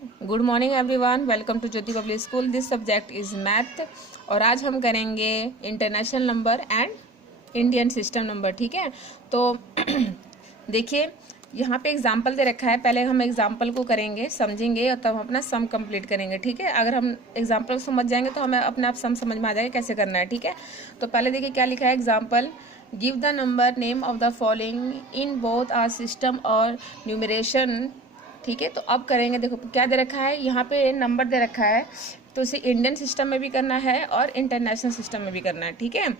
Good morning everyone, welcome to Jyoti public school. This subject is math और आज हम करेंगे international number and Indian system number. ठीक है, तो देखिए यहाँ पे एग्जाम्पल दे रखा है। पहले हम एग्जाम्पल को करेंगे, समझेंगे और तब हम अपना सम कंप्लीट करेंगे। ठीक है, अगर हम एग्जाम्पल को समझ जाएंगे तो हमें अपने आप सम समझ में आ जाएगा कैसे करना है। ठीक है, तो पहले देखिए क्या लिखा है। Example, give the number name of the following in both our system और न्यूमरेशन। ठीक है, तो अब करेंगे। देखो क्या दे रखा है, यहाँ पे नंबर दे रखा है, तो इसे इंडियन सिस्टम में भी करना है और इंटरनेशनल सिस्टम में भी करना है। ठीक है,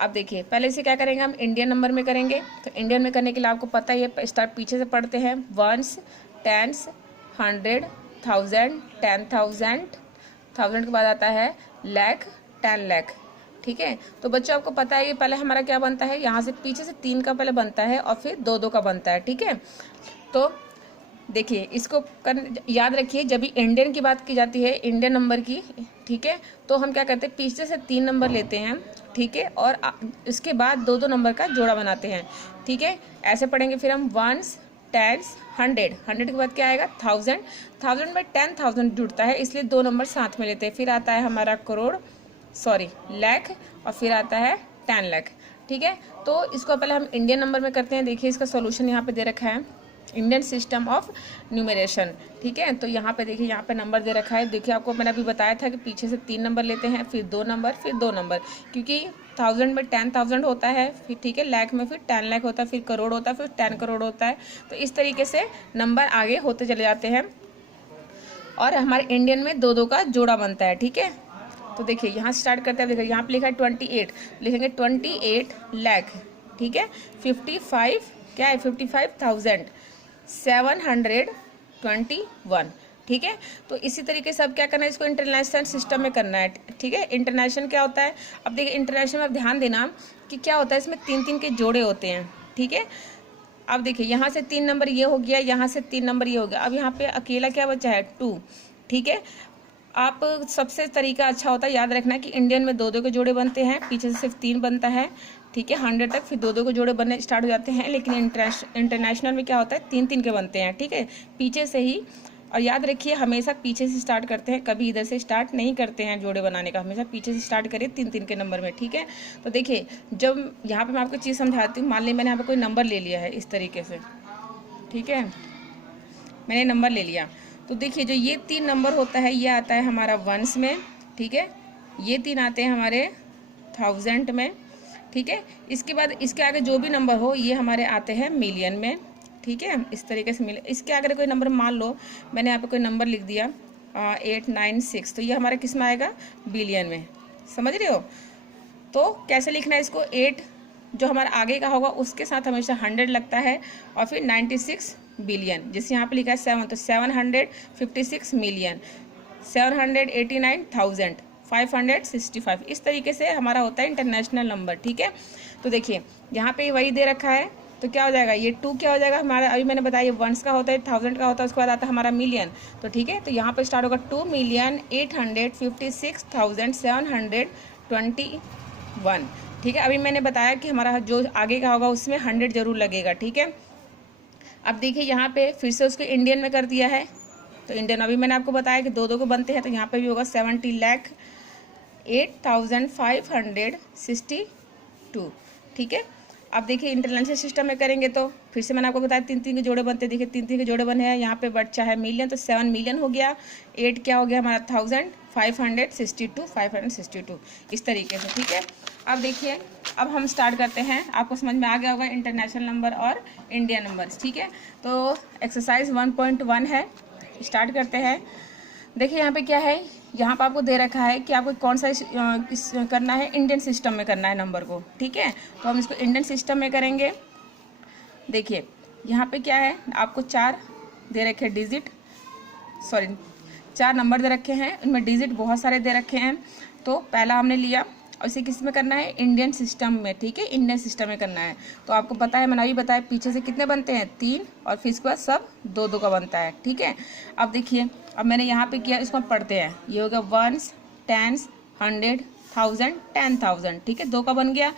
अब देखिए पहले से क्या करेंगे, हम इंडियन नंबर में करेंगे। तो इंडियन में करने के लिए आपको पता ही है, स्टार्ट पीछे से पढ़ते हैं। वंस, टेंस, 100, 1000, 10,000, 1000 के बाद आता है लाख, 10 लाख। ठीक है, तो बच्चों आपको पता है ये पहले हमारा क्या बनता है, यहाँ से पीछे से 3 का पहले बनता है और फिर 2 का बनता है। ठीक है, तो देखिए इसको याद रखिए, जब भी इंडियन की बात की जाती है, इंडियन नंबर की, ठीक है, तो हम क्या करते हैं, पीछे से 3 नंबर लेते हैं। ठीक है, और इसके बाद 2 नंबर का जोड़ा बनाते हैं। ठीक है, ऐसे पढ़ेंगे फिर हम। वंस, टेंस, 100, 100 के बाद क्या आएगा, 1000, 1000 में 10,000 जुड़ता है, इसलिए 2 नंबर साथ में लेते हैं। फिर आता है हमारा करोड़, सॉरी लाख, और फिर आता है 10 लाख। ठीक है, तो इसको पहले हम इंडियन नंबर में करते हैं। देखिए इसका सॉल्यूशन यहाँ पे दे रखा है, इंडियन सिस्टम ऑफ न्यूमरेशन। ठीक है, तो यहाँ पे देखिए, यहाँ पे नंबर दे रखा है। देखिए आपको मैंने अभी बताया था कि पीछे से 3 नंबर लेते हैं, फिर 2 नंबर, फिर 2 नंबर, क्योंकि 1000 में 10,000 होता है, फिर ठीक है, लाख में फिर 10 लाख होता है, फिर करोड़ होता है, फिर 10 करोड़ होता है। तो इस तरीके से नंबर आगे होते चले जाते हैं और हमारे इंडियन में 2 का जोड़ा बनता है। ठीक है, तो देखिए यहाँ स्टार्ट करते हैं। देखिए यहाँ पे लिखा है 28, लिखेंगे 28 लाख। ठीक है, 55 क्या है, 55,721। ठीक है, तो इसी तरीके से अब क्या करना है, इसको इंटरनेशनल सिस्टम में करना है। ठीक है, इंटरनेशनल क्या होता है, अब देखिए इंटरनेशनल में अब ध्यान देना कि क्या होता है, इसमें 3-3 के जोड़े होते हैं। ठीक है, अब देखिए यहाँ से 3 नंबर ये हो गया, यहाँ से 3 नंबर ये हो गया, अब यहाँ पे अकेला क्या बचा है, 2। ठीक है, आप सबसे तरीका अच्छा होता है याद रखना कि इंडियन में 2 के जोड़े बनते हैं, पीछे से सिर्फ 3 बनता है। ठीक है, 100 तक फिर 2 के जोड़े बनने स्टार्ट हो जाते हैं, लेकिन इंटरनेशनल में क्या होता है, 3-3 के बनते हैं। ठीक है, पीछे से ही, और याद रखिए हमेशा पीछे से स्टार्ट करते हैं, कभी इधर से स्टार्ट नहीं करते हैं जोड़े बनाने का, हमेशा पीछे से स्टार्ट करिए 3-3 के नंबर में। ठीक है, तो देखिए जब यहाँ पे मैं आपको चीज़ समझाती हूँ, मान ली मैंने यहाँ पे कोई नंबर ले लिया है इस तरीके से। ठीक है, मैंने नंबर ले लिया, तो देखिए जो ये 3 नंबर होता है, ये आता है हमारा वंस में। ठीक है, ये 3 आते हैं हमारे 1000 में। ठीक है, इसके बाद इसके आगे जो भी नंबर हो, ये हमारे आते हैं मिलियन में। ठीक है, इस तरीके से मिले, इसके आगे कोई नंबर मान लो मैंने यहाँ पे कोई नंबर लिख दिया 896, तो ये हमारे किस में आएगा, बिलियन में। समझ रहे हो, तो कैसे लिखना है इसको, 8 जो हमारा आगे का होगा उसके साथ हमेशा 100 लगता है, और फिर 96 बिलियन, जैसे यहाँ पे लिखा है 7, तो 756 मिलियन, 789,565। इस तरीके से हमारा होता है इंटरनेशनल नंबर। ठीक है, तो देखिए यहाँ पे वही दे रखा है, तो क्या हो जाएगा, ये 2 क्या हो जाएगा हमारा, अभी मैंने बताया ये वंस का होता है, 1000 का होता है, उसके बाद आता है हमारा मिलियन। तो ठीक है, तो यहाँ पे स्टार्ट होगा 2,856,721। ठीक है, अभी मैंने बताया कि हमारा जो आगे का होगा उसमें 100 जरूर लगेगा। ठीक है, अब देखिए यहाँ पे फिर से उसको इंडियन में कर दिया है, तो इंडियन अभी मैंने आपको बताया कि 2 को बनते हैं, तो यहाँ पे भी होगा 70,08,562। ठीक है, अब देखिए इंटरनेशनल सिस्टम में करेंगे तो फिर से मैंने आपको बताया 3-3 के जोड़े बनते हैं। देखिए 3-3 के जोड़े बने हैं, यहाँ पे बच्चा है मिलियन, तो 7 मिलियन हो गया, 8 क्या हो गया हमारा 1000, 562 इस तरीके से। ठीक है, अब देखिए अब हम स्टार्ट करते हैं, आपको समझ में आ गया होगा इंटरनेशनल नंबर और इंडियन नंबर्स। ठीक है, तो एक्सरसाइज 1.1 है, स्टार्ट करते हैं। देखिए यहाँ पे क्या है, यहाँ पर आपको दे रखा है कि आपको कौन सा करना है, इंडियन सिस्टम में करना है नंबर को। ठीक है, तो हम इसको इंडियन सिस्टम में करेंगे। देखिए यहाँ पे क्या है, आपको 4 दे रखे डिजिट, सॉरी 4 नंबर दे रखे हैं, उनमें डिजिट बहुत सारे दे रखे हैं। तो पहला हमने लिया, और इसे किस में करना है, इंडियन सिस्टम में। ठीक है, इंडियन सिस्टम में करना है, तो आपको पता है मैंने अभी बताया पीछे से कितने बनते हैं, 3, और फिर इसके बाद सब 2 का बनता है। ठीक है, अब देखिए अब मैंने यहाँ पे किया, इसको हम पढ़ते हैं, ये हो गया वंस, टेंस, 100, 1000, 10,000। ठीक है, 2 का बन गया,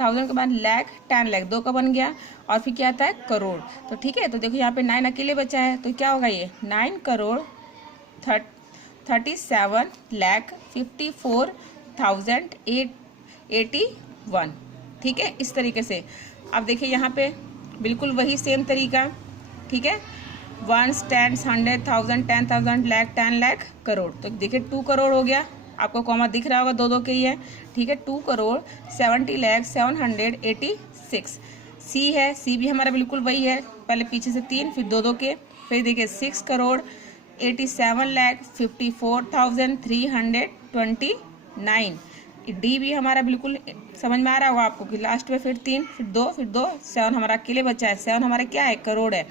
1000 के बाद लाख, 10 लाख, 2 का बन गया, और फिर क्या आता है करोड़। तो ठीक है, तो देखो यहाँ पे 9 अकेले बचा है, तो क्या होगा ये 9 करोड़ 37,54,881। ठीक है, इस तरीके से। अब देखिए यहाँ पे बिल्कुल वही सेम तरीका, ठीक है, 1 10 100 1000 10,000 लाख 10 लाख करोड़। तो देखिए 2 करोड़ हो गया, आपको कॉमा दिख रहा होगा, दो के ही है, ठीक है। 2 करोड़ 70 लाख 786। सी है, सी भी हमारा बिल्कुल वही है, पहले पीछे से 3 फिर दो के, फिर देखिए 6 करोड़ 87,54,329। डी भी हमारा बिल्कुल समझ में आ रहा होगा आपको कि लास्ट में फिर 3 फिर 2 फिर 2 7 हमारा अकेले बचा है, 7 हमारा क्या है करोड़ है,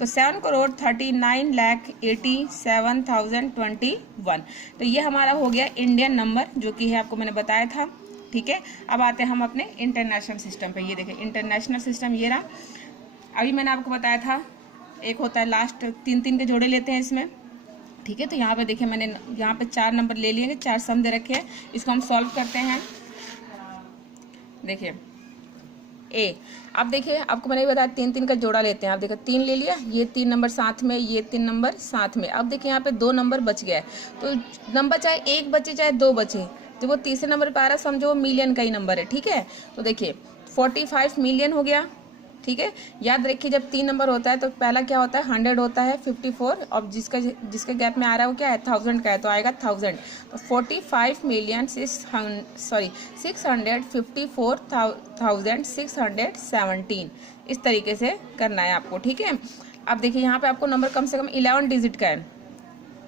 तो 7 करोड़ 39,87,021। तो ये हमारा हो गया इंडियन नंबर, जो कि है आपको मैंने बताया था, ठीक है। अब आते हैं हम अपने इंटरनेशनल सिस्टम पे। ये देखिए इंटरनेशनल सिस्टम ये रहा, अभी मैंने आपको बताया था एक होता है लास्ट 3 के जोड़े लेते हैं इसमें, ठीक है। तो यहाँ पे देखिए मैंने यहाँ पे 4 नंबर ले लिए, 4 सम दे रखे हैं, इसको हम सॉल्व करते हैं। देखिए ए, अब देखिए आपको मैंने बताया 3 का जोड़ा लेते हैं। आप देखिए 3 ले लिया, ये 3 नंबर साथ में, ये 3 नंबर साथ में। अब देखिए यहाँ पे 2 नंबर बच गया है, तो नंबर चाहे 1 बचे चाहे 2 बचे, तो वो तीसरे नंबर पे आ रहा है, समझो वो मिलियन का ही नंबर है, ठीक है। तो देखिए 45 मिलियन हो गया, ठीक है। याद रखिए जब 3 नंबर होता है तो पहला क्या होता है 100 होता है, 54 और जिसके गैप में आ रहा है वो क्या है 1000 का है, तो आएगा 1000। तो 45,654,617 इस तरीके से करना है आपको, ठीक है। अब देखिए यहाँ पे आपको नंबर कम से कम 11 डिजिट का है,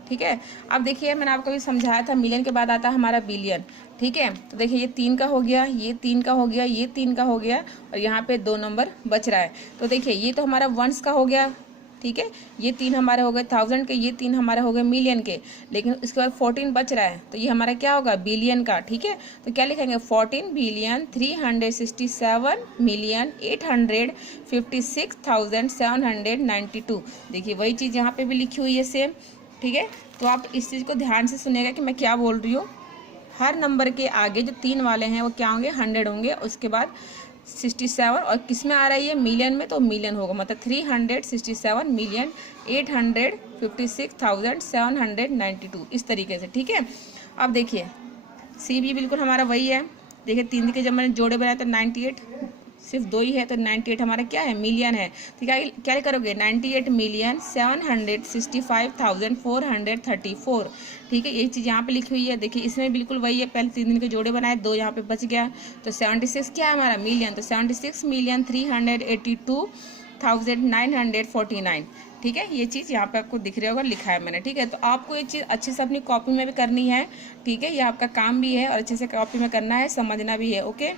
ठीक है। अब देखिए मैंने आपको भी समझाया था मिलियन के बाद आता है हमारा बिलियन, ठीक है। तो देखिए ये 3 का हो गया, ये 3 का हो गया, ये 3 का हो गया, और यहाँ पे 2 नंबर बच रहा है। तो देखिए ये तो हमारा वंस का हो गया, ठीक है, ये 3 हमारे हो गए 1000 के, ये 3 हमारे हो गए मिलियन के, लेकिन उसके बाद 14 बच रहा है, तो ये हमारा क्या होगा बिलियन का, ठीक है। तो क्या लिखेंगे 14,367,856,792। देखिए वही चीज़ यहाँ पे भी लिखी हुई है सेम, ठीक है। तो आप इस चीज़ को ध्यान से सुनिएगा कि मैं क्या बोल रही हूँ। हर नंबर के आगे जो 3 वाले हैं वो क्या होंगे 100 होंगे, उसके बाद 67, और किस में आ रहा है ये मिलियन में, तो मिलियन होगा, मतलब 367,856,792 इस तरीके से, ठीक है। अब देखिए सी भी बिल्कुल हमारा वही है। देखिए 3 के जब मैंने जोड़े बनाए तो 98, सिर्फ 2 ही है, तो 98 हमारा क्या है मिलियन है, तो क्या करोगे 98,765,434, ठीक है। यही चीज़ यहाँ पे लिखी हुई है। देखिए इसमें बिल्कुल वही है, पहले 3 के जोड़े बनाए, 2 यहाँ पे बच गया, तो 76 क्या है हमारा मिलियन, तो 76,382,949, ठीक है। ये चीज़ यहाँ पे आपको दिख रहा होगा, लिखा है मैंने, ठीक है। तो आपको ये चीज़ अच्छे से अपनी कॉपी में भी करनी है, ठीक है, ये आपका काम भी है और अच्छे से कॉपी में करना है, समझना भी है, ओके।